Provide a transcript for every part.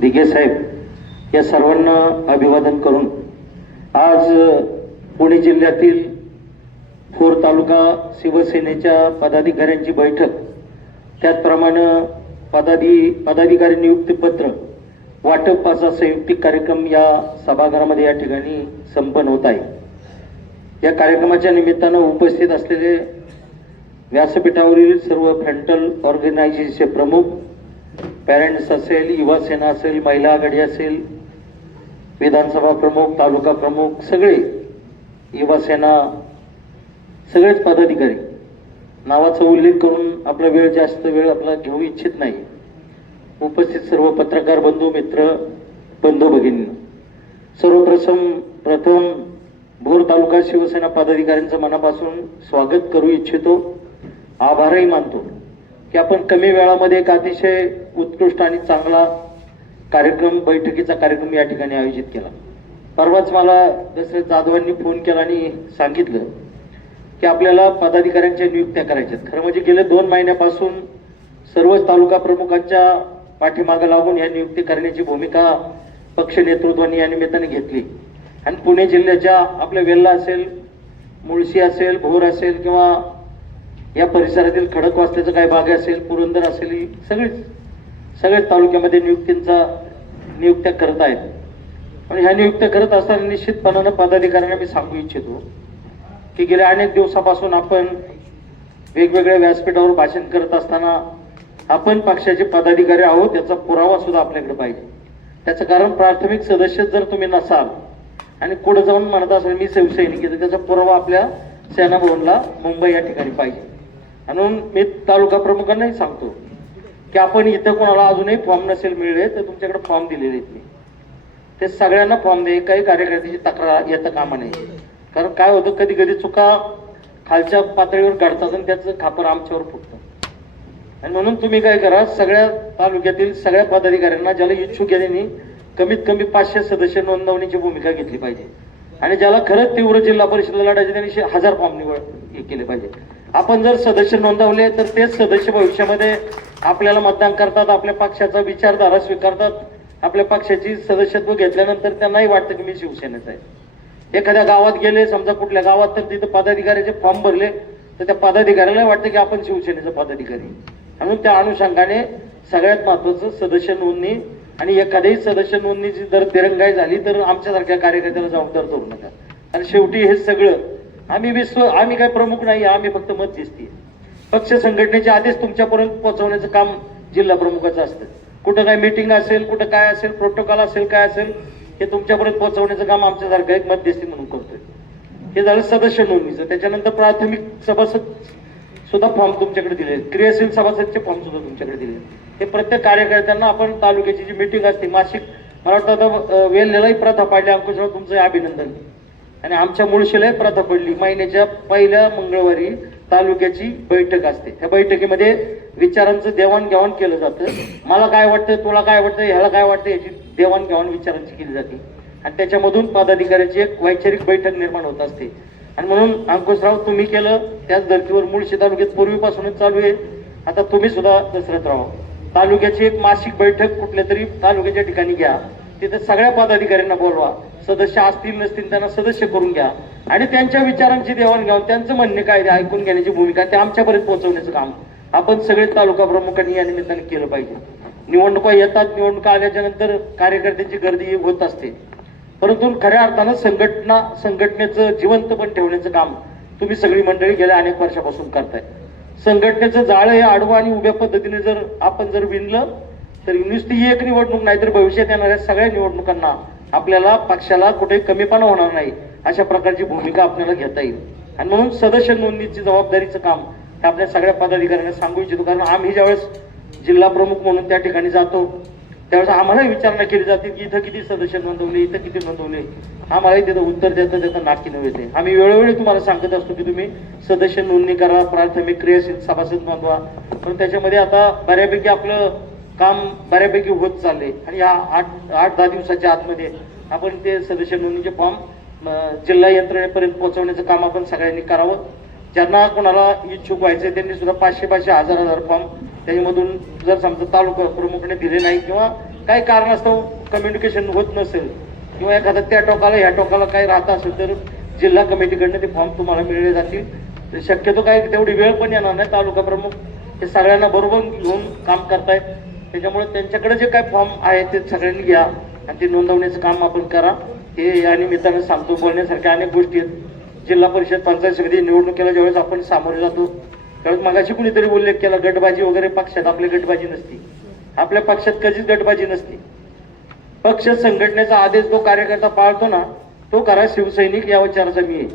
दिघे साहेब या सर्वांना अभिवादन करून आज पुणे जिल्ह्यातील फोर तालुका शिवसेनेच्या पदाधिकाऱ्यांची बैठक त्याचप्रमाणे पदाधी पदाधिकारी नियुक्तीपत्र वाटप वाटपाचा संयुक्तिक कार्यक्रम या सभागृहामध्ये या ठिकाणी संपन्न होत आहे. या कार्यक्रमाच्या निमित्तानं उपस्थित असलेले व्यासपीठावरील सर्व फ्रंटल ऑर्गनायझेशनचे प्रमुख पॅरेंट्स असेल युवा सेना असेल महिला आघाडी असेल विधानसभा प्रमुख तालुका प्रमुख सगळे युवा सेना सगळेच पदाधिकारी नावाचा उल्लेख करून आपला वेळ जास्त वेळ आपला घेऊ इच्छित नाही. उपस्थित सर्व पत्रकार बंधू मित्र बंधू भगिनी सर्वप्रथम प्रथम भोर तालुका शिवसेना पदाधिकाऱ्यांचं मनापासून स्वागत करू इच्छितो. आभारही मानतो. की आपण कमी वेळामध्ये एक अतिशय उत्कृष्ट आणि चांगला कार्यक्रम बैठकीचा कार्यक्रम या ठिकाणी आयोजित केला. परवाच मला दशरथ जाधवांनी फोन केला आणि सांगितलं की आपल्याला पदाधिकाऱ्यांच्या नियुक्त्या करायच्यात. खरं म्हणजे गेले दोन महिन्यापासून सर्वच तालुका प्रमुखांच्या पाठीमागं लागून या नियुक्ती करण्याची भूमिका पक्ष नेतृत्वाने या निमित्ताने घेतली. आणि पुणे जिल्ह्याच्या आपल्या वेल्ला असेल मुळशी असेल भोर असेल किंवा या परिसरातील खडकवासल्याचा काही भाग असेल पुरंदर असेल ही सगळीच सगळेच तालुक्यामध्ये नियुक्तींचा नियुक्त्या करत आहेत. आणि ह्या नियुक्त्या करत असताना निश्चितपणानं पदाधिकाऱ्यांना मी सांगू इच्छितो की गेल्या अनेक दिवसापासून आपण वेगवेगळ्या व्यासपीठावर भाषण करत असताना आपण पक्षाचे पदाधिकारी आहोत याचा पुरावा सुद्धा आपल्याकडे पाहिजे. त्याचं कारण प्राथमिक सदस्य जर तुम्ही नसाल आणि पुढे जाऊन म्हणत असाल मी शिवसैनिक आहे तर त्याचा पुरावा आपल्या सेना भवनला मुंबई या ठिकाणी पाहिजे. म्हणून मी तालुका प्रमुखांनाही सांगतो की आपण इथं कोणाला अजूनही फॉर्म नसेल मिळले तर तुमच्याकडे फॉर्म दिलेले आहेत मी. ते सगळ्यांना फॉर्म दे काही कार्यकर्त्याची तक्रार येतं कामा नाही कारण काय होतं कधी कधी चुका खालच्या पातळीवर घडतात आणि त्याचं खापर आमच्यावर फुटतं. आणि म्हणून तुम्ही काय करा सगळ्या तालुक्यातील सगळ्या पदाधिकाऱ्यांना ज्याला इच्छुक आहे त्यांनी कमीत कमी पाचशे सदस्य नोंदवण्याची भूमिका घेतली पाहिजे. आणि ज्याला खरंच तीव्र जिल्हा परिषदेला लढायचे त्यांनी हजार फॉर्म निवड हे केले पाहिजे. आपण जर सदस्य नोंदवले तर तेच सदस्य भविष्यामध्ये आपल्याला मतदान करतात आपल्या पक्षाचा विचारधारा स्वीकारतात. आपल्या पक्षाची सदस्यत्व घेतल्यानंतर त्यांनाही वाटतं की मी शिवसेनेचा आहे. एखाद्या गावात गेले समजा कुठल्या गावात तर तिथं पदाधिकाऱ्याचे फॉर्म भरले तर त्या पदाधिकाऱ्याला वाटतं की आपण शिवसेनेचा पदाधिकारी. म्हणून त्या अनुषंगाने सगळ्यात महत्वाचं सदस्य नोंदणी आणि एखाद्याही सदस्य नोंदणीची जर दिरंगाई झाली तर आमच्यासारख्या कार्यकर्त्याला जबाबदार धरू नका. आणि शेवटी हे सगळं आम्ही विश्व आम्ही काय प्रमुख नाही आम्ही फक्त मत दिसते पक्ष संघटनेचे आधीच तुमच्यापर्यंत पोहोचवण्याचं काम जिल्हा प्रमुखाचं असतं. कुठं काय मीटिंग असेल कुठं काय असेल प्रोटोकॉल असेल काय असेल हे तुमच्यापर्यंत पोहोचवण्याचं काम आमच्यासारखं एक मध्यस्थी म्हणून करतोय. हे झालं सदस्य नोंदणीचं. त्याच्यानंतर प्राथमिक सभासद सुद्धा फॉर्म तुमच्याकडे दिले. क्रियाशील सभासदचे फॉर्म सुद्धा तुमच्याकडे दिले. हे प्रत्येक कार्यकर्त्यांना आपण तालुक्याची जी मिटिंग असते मासिक मला वाटतं आता वेललेलाही प्रथा पाडली अंकुशराव तुमचं हे अभिनंदन. आणि आमच्या मुळशीलाही प्रथा पडली. महिन्याच्या पहिल्या मंगळवारी तालुक्याची बैठक असते. त्या बैठकीमध्ये विचारांचं देवाणघेवाण केलं जातं. मला काय वाटतं तुला काय वाटतं ह्याला काय वाटतं याची देवाणघेवाण विचारांची केली जाते. आणि त्याच्यामधून पदाधिकाऱ्याची एक वैचारिक बैठक निर्माण होत असते. आणि म्हणून अंकुशराव तुम्ही केलं त्याच धर्तीवर मुळशी तालुक्यात पूर्वीपासूनच चालू आहे. आता तुम्ही सुद्धा दशरथराव तालुक्याची एक मासिक बैठक कुठल्या तरी तालुक्याच्या ठिकाणी घ्या. तिथे सगळ्या पदाधिकाऱ्यांना बोलवा. सदस्य असतील नसतील त्यांना सदस्य करून घ्या. आणि त्यांच्या विचारांची देवाणघेवाण त्यांचं म्हणणे काय ते ऐकून घेण्याची भूमिका ते आमच्यापर्यंत पोहोचवण्याचं काम आपण सगळे तालुका प्रमुखांनी या निमित्ताने केलं पाहिजे. निवडणुका येतात निवडणुका आल्याच्यानंतर कार्यकर्त्यांची गर्दी होत असते. परंतु खऱ्या अर्थानं संघटना संघटनेचं जिवंत पण ठेवण्याचं काम तुम्ही सगळी मंडळी गेल्या अनेक वर्षापासून करताय. संघटनेचं जाळं हे आडवं आणि उभ्या पद्धतीने जर आपण जर विणलं तर नुसती एक निवडणूक नाही तर भविष्यात येणाऱ्या सगळ्या निवडणुकांना आपल्याला पक्षाला कुठे कमीपणा होणार नाही अशा प्रकारची भूमिका आपल्याला घेता येईल. आणि म्हणून सदस्य नोंदणीची जबाबदारीचं काम हे आपल्या सगळ्या पदाधिकाऱ्यांना सांगू इच्छितो. कारण आम्ही ज्यावेळेस जिल्हा प्रमुख म्हणून त्या ठिकाणी जातो त्यावेळेस आम्हालाही विचारणा केली जाते की इथं किती सदस्य नोंदवले इथं किती नोंदवले. आम्हालाही त्याचं उत्तर देता देता नाकी नव्हे आम्ही वेळोवेळी तुम्हाला सांगत असतो की तुम्ही सदस्य नोंदणी करा प्राथमिक क्रियाशील सभासद नोंदवा. पण त्याच्यामध्ये आता बऱ्यापैकी आपलं काम बऱ्यापैकी होत चालले आणि या आठ आठ दहा दिवसाच्या आतमध्ये आपण ते सदस्य नोंदणीचे फॉर्म जिल्हा यंत्रणेपर्यंत पोहोचवण्याचं काम आपण सगळ्यांनी करावं. ज्यांना कोणाला इच्छुक व्हायचे त्यांनी सुद्धा पाचशे पाचशे हजार हजार फॉर्म त्याच्यामधून जर समजा तालुका प्रमुखने दिले नाही किंवा काही कारणास्तव कम्युनिकेशन होत नसेल किंवा एखादा त्या टोकाला ह्या टोकाला काही राहत असेल तर जिल्हा कमिटीकडनं ते फॉर्म तुम्हाला मिळले जातील. शक्यतो काय तेवढी वेळ पण येणार नाही तालुका प्रमुख. हे सगळ्यांना बरोबर घेऊन काम करतायत. त्याच्यामुळे त्यांच्याकडे जे काही फॉर्म आहे ते सगळ्यांनी घ्या आणि ते नोंदवण्याचं काम आपण करा. हे या निमित्तानं सांगतो बोलण्यासारख्या अनेक गोष्टी आहेत. जिल्हा परिषद पंचायत समिती निवडणुकीला ज्यावेळेस आपण सामोरे जातो त्यावेळेस मगाशी कुणीतरी उल्लेख केला गटबाजी वगैरे पक्षात आपली गटबाजी नसती. आपल्या पक्षात कधीच गटबाजी नसती. पक्ष संघटनेचा आदेश जो कार्यकर्ता पाळतो ना तो करा शिवसैनिक या विचाराचा मी आहे.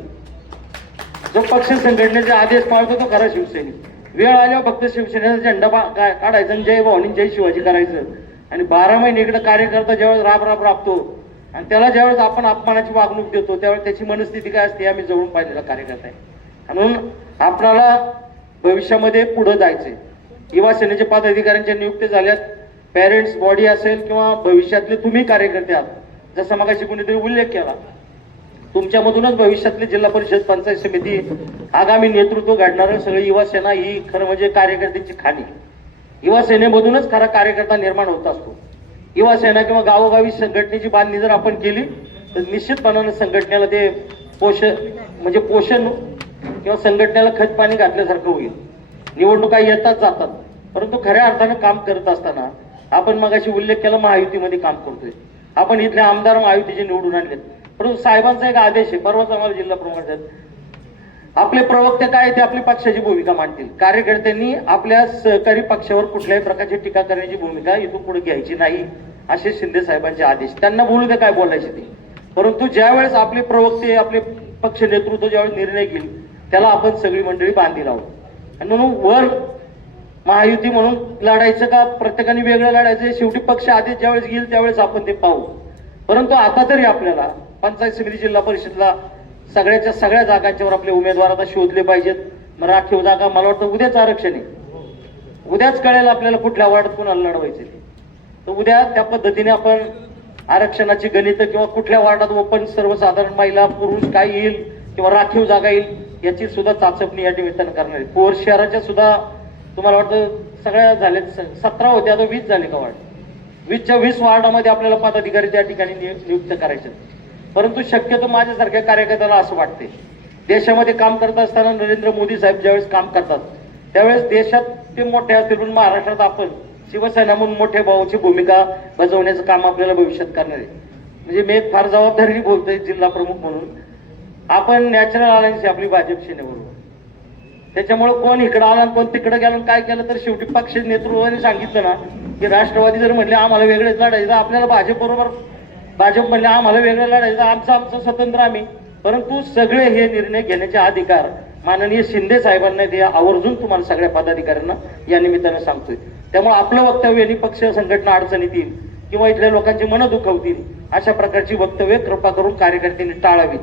जो पक्ष संघटनेचे आदेश पाळतो तो करा शिवसैनिक. वेळ आल्यावर फक्त शिवसेनेचा झेंडा काढायचा आणि जय भवानी जय शिवाजी करायचं. आणि बारा महिने इकडे कार्यकर्ता ज्यावेळेस राब राब राबतो आणि त्याला ज्यावेळेस आपण अपमानाची वागणूक देतो त्यावेळेस त्याची मनस्थिती काय असते आम्ही जवळून पाहिलेला कार्यकर्ता आहे. म्हणून आपणाला भविष्यामध्ये पुढे जायचे युवा सेनेच्या पदाधिकाऱ्यांच्या नियुक्ती झाल्यात. पॅरेंट्स बॉडी असेल किंवा भविष्यातले तुम्ही कार्यकर्ते आहात. जसं मगाशी कुणीतरी उल्लेख केला. तुमच्यामधूनच भविष्यातली जिल्हा परिषद पंचायत समिती आगामी नेतृत्व घडणारं सगळं युवा सेना ही खरं म्हणजे कार्यकर्त्यांची खाणी. युवा सेनेमधूनच खरा कार्यकर्ता निर्माण होत असतो. युवा सेना किंवा गावोगावी संघटनेची बांधणी जर आपण केली तर निश्चितपणानं संघटनेला ते पोषण म्हणजे पोषण किंवा संघटनेला खत पाणी घातल्यासारखं होईल. निवडणुका येतात जातात परंतु खऱ्या अर्थानं काम करत असताना आपण मगाशी उल्लेख केला महायुतीमध्ये काम करतोय. आपण इथले आमदार महायुतीचे निवडून आणलेत. परंतु साहेबांचा एक आदेश आहे परवाच आम्हाला जिल्हा प्रमुख आपले प्रवक्ते काय ते आपली पक्षाची भूमिका मांडतील. कार्यकर्त्यांनी आपल्या सहकारी पक्षावर कुठल्याही प्रकारची टीका करण्याची भूमिका इथून पुढे घ्यायची नाही असे शिंदे साहेबांचे आदेश. त्यांना बोलू दे काय बोलायचे ते. परंतु ज्यावेळेस आपले प्रवक्ते आपले पक्ष नेतृत्व ज्यावेळेस निर्णय घेईल त्याला आपण सगळी मंडळी बांधील आहोत आणि म्हणून वर महायुती म्हणून लढायचं का प्रत्येकाने वेगळं लढायचं शेवटी पक्ष आदेश ज्यावेळेस घेईल त्यावेळेस आपण ते पाहू. परंतु आता तरी आपल्याला पंचायत समिती जिल्हा परिषदला सगळ्याच्या सगळ्या जागांच्यावर आपले उमेदवार आता शोधले पाहिजेत. मग राखीव जागा मला वाटतं उद्याच आरक्षण आहे. उद्याच कळेल आपल्याला कुठल्या वार्डात कुणाला लढवायचे तर उद्या त्या पद्धतीने आपण आरक्षणाची गणित किंवा कुठल्या वार्डात ओपन सर्वसाधारण महिला पुरुष काय येईल किंवा राखीव जागा येईल याची सुद्धा चाचपणी या निमित्तानं करणार आहे. पोर शहराच्या सुद्धा तुम्हाला वाटतं सगळ्या झाले सतरा होते आता वीस झाले का वार्ड? वीसच्या वीस वार्डामध्ये आपल्याला पदाधिकारी त्या ठिकाणी नियु- नियुक्त करायचे परंतु शक्यतो माझ्यासारख्या कार्यकर्त्याला असं वाटते. देशामध्ये काम करत असताना नरेंद्र मोदी साहेब ज्यावेळेस काम करतात त्यावेळेस देशात ते मोठे असतील पण महाराष्ट्रात आपण शिवसेना म्हणून मोठ्या भाऊची भूमिका बजावण्याचं काम आपल्याला भविष्यात करणार आहे. म्हणजे मी एक फार जबाबदारी बोलतोय जिल्हा प्रमुख म्हणून. आपण नॅचरल अलायन्स आपली भाजप सेनेबरोबर. त्याच्यामुळे कोण इकडं आला कोण तिकडं गेला काय केलं तर शेवटी पक्ष नेतृत्वाने सांगितलं ना की राष्ट्रवादी जर म्हणले आम्हाला वेगळेच लढायचं तर आपल्याला भाजप बरोबर भाजप म्हणले आम्हाला वेगळं लढायचं आमचं आमचं स्वतंत्र आम्ही. परंतु सगळे हे निर्णय घेण्याचे अधिकार माननीय शिंदे साहेबांना ते आवर्जून तुम्हाला सगळ्या पदाधिकाऱ्यांना या निमित्तानं सांगतोय. त्यामुळे आपलं वक्तव्य आणि पक्ष संघटना अडचणीत येईल किंवा इथल्या लोकांची मनं दुखवतील अशा प्रकारची वक्तव्य कृपा करून कार्यकर्त्यांनी टाळावीत.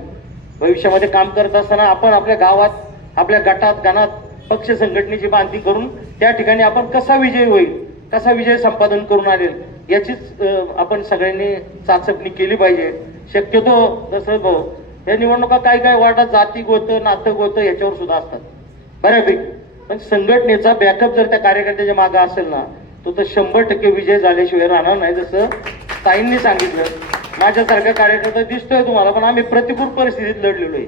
भविष्यामध्ये काम करत असताना आपण आपल्या गावात आपल्या गटात गणात पक्ष संघटनेची बांधणी करून त्या ठिकाणी आपण कसा विजय होईल कसा विजय संपादन करून आलेल याचीच आपण सगळ्यांनी चाचपणी केली पाहिजे. शक्यतो दशरथ भाऊ हो, या निवडणुका काय काय वाटत जाती गोत नातं गोत याच्यावर सुद्धा असतात. बऱ्यापैकी. पण संघटनेचा बॅकअप जर त्या कार्यकर्त्याच्या मागे असेल ना तो तर शंभर टक्के विजय झाल्याशिवाय राहणार नाही जसं ताईंनी सांगितलं. माझ्यासारखा कार्यकर्ता दिसतोय तुम्हाला पण आम्ही प्रतिकूल परिस्थितीत लढलेलो आहे.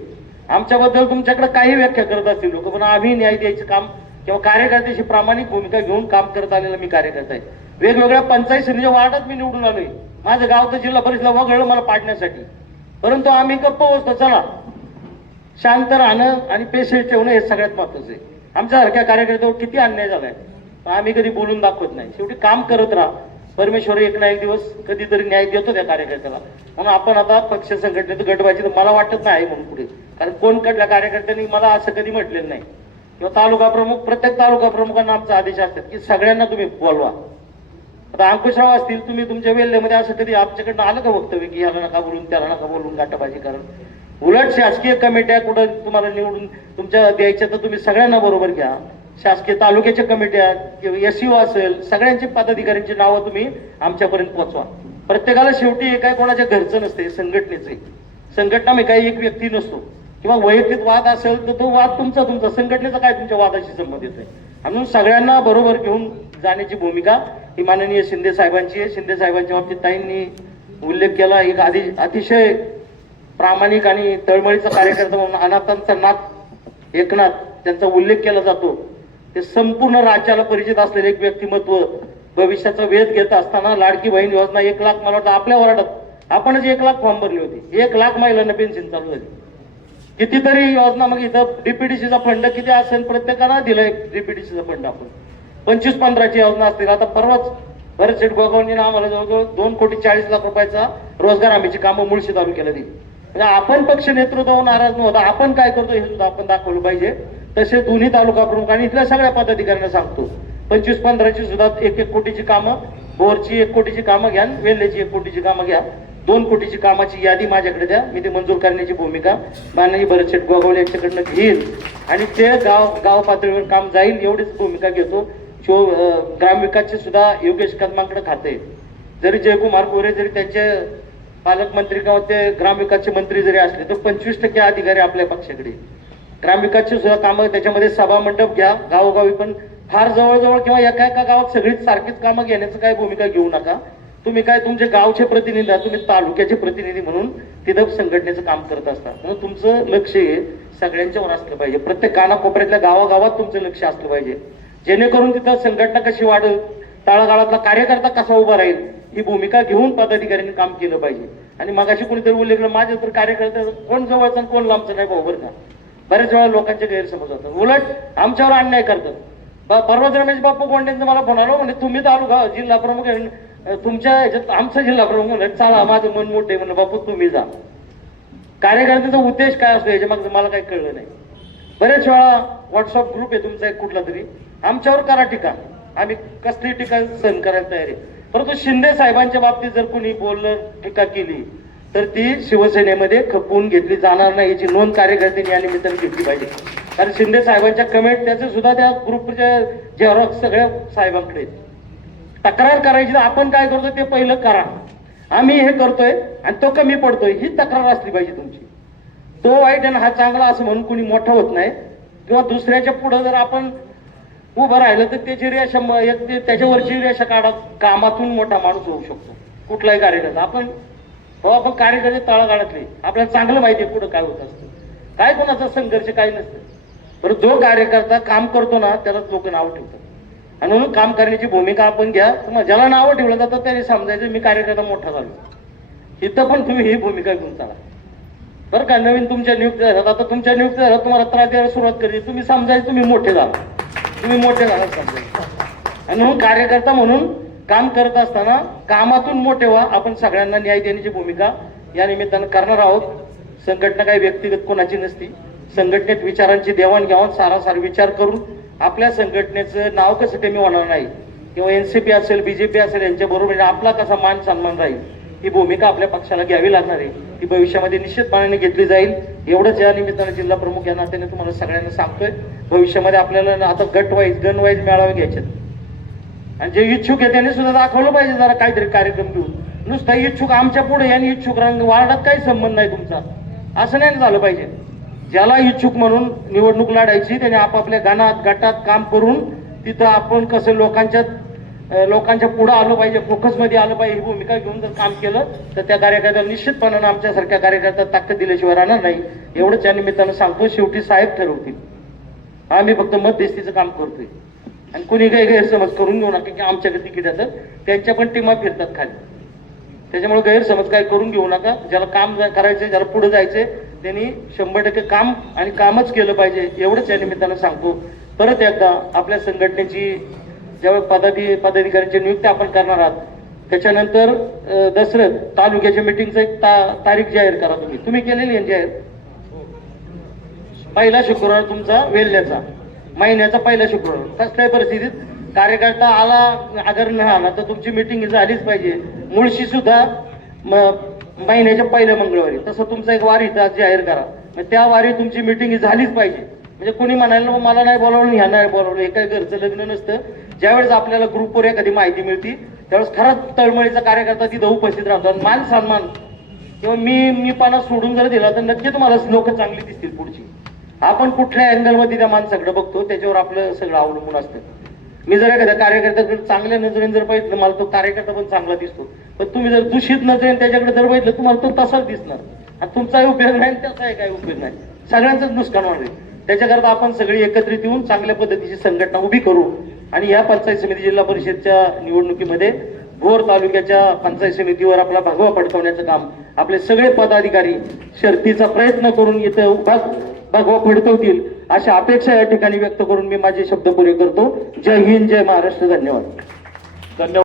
आमच्याबद्दल तुमच्याकडे काही व्याख्या करत असतील लोक पण आम्ही न्याय द्यायचं काम किंवा कार्यकर्त्याची प्रामाणिक भूमिका घेऊन काम करत आलेला मी कार्यकर्ता आहे. वेगवेगळ्या पंचायत समितीच्या वार्डात मी निवडून आलोय. माझं गाव तर जिल्हा परिषदला वगळलं मला पाडण्यासाठी. परंतु आम्ही गप्प बसतो चला. शांत राहणं आणि पेशंट ठेवणं हे सगळ्यात महत्वाचं आहे. आमच्यासारख्या कार्यकर्त्यावर किती अन्याय झालाय? पण आम्ही कधी बोलून दाखवत नाही. शेवटी काम करत राहा. परमेश्वर एक ना एक दिवस कधीतरी न्याय देतो त्या कार्यकर्त्याला. म्हणून आपण आता पक्ष संघटनेत गटवायची तर मला वाटत नाही म्हणून पुढे. कारण कोण कडल्या कार्यकर्त्यांनी मला असं कधी म्हटलेलं नाही. किंवा तालुका प्रमुख प्रत्येक तालुका प्रमुखांना आमचा आदेश असतात की सगळ्यांना तुम्ही बोलवा. आता अंकुशराव असतील तुम्ही तुमच्या वेल्ल्यामध्ये असं कधी आमच्याकडनं आलं का वक्तव्य की याला नका बोलून त्याला नका बोलून गाठाबाजी करा उलट शासकीय कमिट्या कुठं तुम्हाला निवडून तुमच्या द्यायच्या तर तुम्ही सगळ्यांना बरोबर घ्या. शासकीय तालुक्याच्या कमिट्या किंवा एस असेल सगळ्यांची पदाधिकाऱ्यांची नावं तुम्ही आमच्यापर्यंत पोहोचवा प्रत्येकाला शेवटी हे काय कोणाच्या घरचं नसते संघटनेचे संघटना मी काही एक व्यक्ती नसतो. किंवा वैयक्तिक वाद असेल तर तो वाद तुमचा तुमचा संघटनेचा काय तुमच्या वादाशी संबंधित आहे? म्हणून सगळ्यांना बरोबर घेऊन जाण्याची भूमिका ही माननीय शिंदे साहेबांची आहे. शिंदे साहेबांच्या बाबतीत ताईंनी उल्लेख केला. एक आधी अतिशय प्रामाणिक आणि तळमळीचा कार्यकर्ता म्हणून अनाथांचा नाथ एकनाथ त्यांचा उल्लेख केला जातो. ते संपूर्ण राज्याला परिचित असलेले एक व्यक्तिमत्व भविष्याचा वेध घेत असताना लाडकी बहीण योजना एक लाख मला वाटतं आपल्या वराडात आपणच एक लाख फॉर्म भरले होते. एक लाख महिलांना पेन्शन चालू झाली. कितीतरी योजना मग इथं डीपीडीसीचा फंड किती असेल प्रत्येकाला दिलाय डीपीडीसीचा फंड आपण. पंचवीस पंधराची योजना असतील. आता परवाच भरत शेठ गोगावणीनं आम्हाला जवळजवळ दोन कोटी चाळीस लाख रुपयाचा रोजगार हमीची कामं मुळशी तालुक्याला दिली म्हणजे आपण पक्ष नेतृत्व नाराज नव्हता. आपण काय करतो हे सुद्धा आपण दाखवलं पाहिजे. तसे दोन्ही तालुका प्रमुख आणि इथल्या सगळ्या पदाधिकाऱ्यांना सांगतो. पंचवीस पंधराची सुद्धा एक एक कोटीची कामं बोरची एक कोटीची कामं घ्या वेल्ल्याची वेल्हेची एक कोटीची कामं घ्या. दोन कोटीची कामाची यादी माझ्याकडे द्या. मी ते मंजूर करण्याची भूमिका माननीय भरत शेठ गोगावले यांच्याकडनं घेईल आणि ते गाव गाव पातळीवर काम जाईल एवढीच भूमिका घेतो. शो ग्रामविकासचे सुद्धा योगेश कदमांकडे खाते. जरी जयकुमार गोरे जरी त्यांचे पालकमंत्री किंवा ते ग्रामविकासचे मंत्री जरी असले तर पंचवीस टक्के अधिकारी आपल्या पक्षाकडे आहेत. ग्रामविकासची सुद्धा कामं त्याच्यामध्ये सभा मंडप घ्या. गावोगावी पण फार जवळजवळ किंवा एका एका गावात सगळीच सारखीच कामं घेण्याचं काय भूमिका घेऊ नका. तुम्ही काय तुमचे गावचे प्रतिनिधी तुम्ही तालुक्याचे प्रतिनिधी म्हणून तिथं संघटनेचं काम करत असता म्हणून तुमचं लक्ष हे सगळ्यांच्यावर असलं पाहिजे. प्रत्येक कानाकोपऱ्यातल्या गावागावात तुमचं लक्ष असलं पाहिजे. जेणेकरून तिथं संघटना कशी वाढेल? तळागाळातला कार्यकर्ता कसा उभा राहील? ही भूमिका घेऊन पदाधिकाऱ्यांनी काम केलं पाहिजे. आणि मगाशी कोणीतरी उल्लेख माझ्या तर कार्यकर्ते कोण जवळचा आणि कोण लांबचा नाही बरोबर का? बऱ्याच वेळा लोकांचे गैरसमज होतात. उलट आमच्यावर अन्याय करतात. परवाच रमेश बापू गोंडेंचं मला फोन आलो म्हणजे तुम्ही तालुका जिल्हा प्रमुख तुमच्या ह्याच्यात आमचा जिल्हा प्रमुख म्हणलं चला माझं मन मोठे म्हणलं बापू तुम्ही जा. कार्यकर्त्याचा उद्देश काय असतो याच्या मागचं मला काही कळलं नाही. बरेच वेळा व्हॉट्सअप ग्रुप आहे तुमचा एक कुठला तरी. आमच्यावर करा टीका. आम्ही कसली टीका सहन करायला तयार आहे. परंतु शिंदे साहेबांच्या बाबतीत जर कोणी बोललं टीका केली तर ती शिवसेनेमध्ये खपवून घेतली जाणार नाही. याची नोंद कार्यकर्त्यांनी या निमित्ताने घेतली पाहिजे. कारण शिंदे साहेबांच्या कमेंट त्याचे सुद्धा त्या ग्रुपच्या झेरॉक्स सगळ्या साहेबांकडे आहेत. तक्रार करायची तर आपण काय करतो ते पहिलं करा. आम्ही हे करतोय आणि तो कमी पडतोय. ही तक्रार असली पाहिजे तुमची. तो वाईट आणि हा चांगला असं म्हणून कुणी मोठं होत नाही. किंवा दुसऱ्याच्या पुढं जर आपण उभं राहिलं तर त्याची रेषा एक ते त्याच्यावरची रेषा काढा. कामातून मोठा माणूस होऊ शकतो. कुठलाही कार्यकर्ता. आपण हो आपण कार्यकर्ते तळागाळातले आपल्याला चांगलं माहिती आहे पुढं काय होत असतं. काय कोणाचा संघर्ष काही नसतं. बरं जो कार्यकर्ता काम करतो ना त्यालाच लोक नाव ठेवतात. आणि म्हणून काम करण्याची भूमिका आपण घ्या. तुम्हाला ज्याला नावं ठेवलं जातं त्याने समजायचं मी कार्यकर्ता मोठा झालो. इथं पण तुम्ही ही भूमिका घेऊन चाला. बरं का नवीन तुमच्या नियुक्ती झाल्यात आता तुमच्या नियुक्ती झाल्या तुम्हाला त्रास द्यायला सुरुवात करी. तुम्ही समजायचं तुम्ही मोठे झाला. तुम्ही मोठे झाला समजायचं. आणि म्हणून कार्यकर्ता म्हणून काम करत असताना कामातून मोठे व्हा. आपण सगळ्यांना न्याय देण्याची भूमिका या निमित्तानं करणार आहोत. संघटना काही व्यक्तिगत कोणाची नसती. संघटनेत विचारांची देवाणघेवाण सारासार विचार करून आपल्या संघटनेचं नाव कसं कमी होणार नाही? किंवा एन सी पी असेल बी जे पी असेल यांच्या बरोबर आपला कसा मान सन्मान राहील? ही भूमिका आपल्या पक्षाला घ्यावी लागणार आहे. ती भविष्यामध्ये निश्चितपणाने घेतली जाईल. एवढंच या निमित्तानं जिल्हा प्रमुख या नात्याने तुम्हाला सगळ्यांना सांगतोय. भविष्यामध्ये आपल्याला ना आता गट वाईज गण वाईज मेळावे घ्यायचे आणि जे इच्छुक आहे त्यांनी सुद्धा दाखवलं पाहिजे जरा काहीतरी कार्यक्रम घेऊन. नुसता इच्छुक आमच्या पुढे यांनी इच्छुक रंग वार्डात काही संबंध नाही तुमचा. असं नाही झालं पाहिजे. ज्याला इच्छुक म्हणून निवडणूक लढायची त्याने आपापल्या गणात गटात काम करून तिथं आपण कसं लोकांच्या लोकांच्या पुढं आलं पाहिजे फोकसमध्ये आलं पाहिजे ही भूमिका घेऊन जर काम केलं तर त्या कार्यकर्त्याला निश्चितपणानं आमच्यासारख्या कार्यकर्त्या ताकद दिल्याशिवाय राहणार नाही. एवढंच या निमित्तानं सांगतो शेवटी साहेब ठरवतील. आम्ही फक्त मध्यस्थीचं काम करतोय. आणि कुणी काही गैरसमज करून घेऊ नका की आमच्याकडे तिकीट येतात त्यांच्या पण टीमा फिरतात खाली. त्याच्यामुळे गैरसमज काय करून घेऊ नका. ज्याला काम जा- करायचंय ज्याला पुढे जायचंय त्यांनी शंभर टक्के काम आणि कामच केलं पाहिजे एवढंच या निमित्तानं सांगतो. परत एकदा आपल्या संघटनेची ज्यावेळी पदाधी पदाधिकाऱ्यांची नियुक्ती आपण करणार आहात त्याच्यानंतर अं, दसरथ तालुक्याच्या मिटिंगचं एक ता तारीख जाहीर करा तुम्ही. तुम्ही केलेली आहे जाहीर? पहिला शुक्रवार तुमचा वेल्ल्याचा महिन्याचा पहिला शुक्रवार. कसल्याही परिस्थितीत? कार्यकर्ता आला अगर नाही आला तर तुमची मिटिंग झालीच पाहिजे. मुळशी सुद्धा महिन्याच्या पहिल्या मंगळवारी. तसं तुमचं एक वारी इथं आज जाहीर करा. मग त्या वारी तुमची मिटिंग झालीच पाहिजे. म्हणजे कोणी म्हणायला "मग मला नाही बोलावलं ह्या नाही बोलावलं. हे काही घरचं लग्न नसतं. ज्यावेळेस आपल्याला ग्रुपवर एखादी माहिती मिळते त्यावेळेस खरंच तळमळीचा कार्यकर्ता तिथं उपस्थित राहतो. मान सन्मान. किंवा मी मी पाना सोडून जर दिला तर नक्की तुम्हाला लोक चांगली दिसतील पुढची. आपण कुठल्या अँगलमध्ये त्या माणसाकडे बघतो त्याच्यावर आपलं सगळं अवलंबून असतं. मी जर एखाद्या कार्यकर्त्याकडे चांगल्या नजरेने जर बघितलं मला तो कार्यकर्ता पण चांगला दिसतो. पण तुम्ही जर दूषित नजरेने त्याच्याकडे जर बघितलं तुम्हाला तो तसाच दिसणार. आणि तुमचाही उपयोग नाही त्याचाही काही उपयोग नाही. सगळ्यांचंच नुकसान होणार त्याच्याकरता आपण सगळी एकत्रित येऊन चांगल्या पद्धतीची संघटना उभी करू. आणि या पंचायत समिती जिल्हा परिषदच्या निवडणुकीमध्ये भोर तालुक्याच्या पंचायत समितीवर आपला भगवा पडकवण्याचं काम. आपले सगळे पदाधिकारी शर्तीचा प्रयत्न करून इथं भगवा पडकवतील अशा अपेक्षा या ठिकाणी व्यक्त करून मी माझे शब्द पुरे करतो. जय हिंद जय महाराष्ट्र. धन्यवाद. धन्यवाद.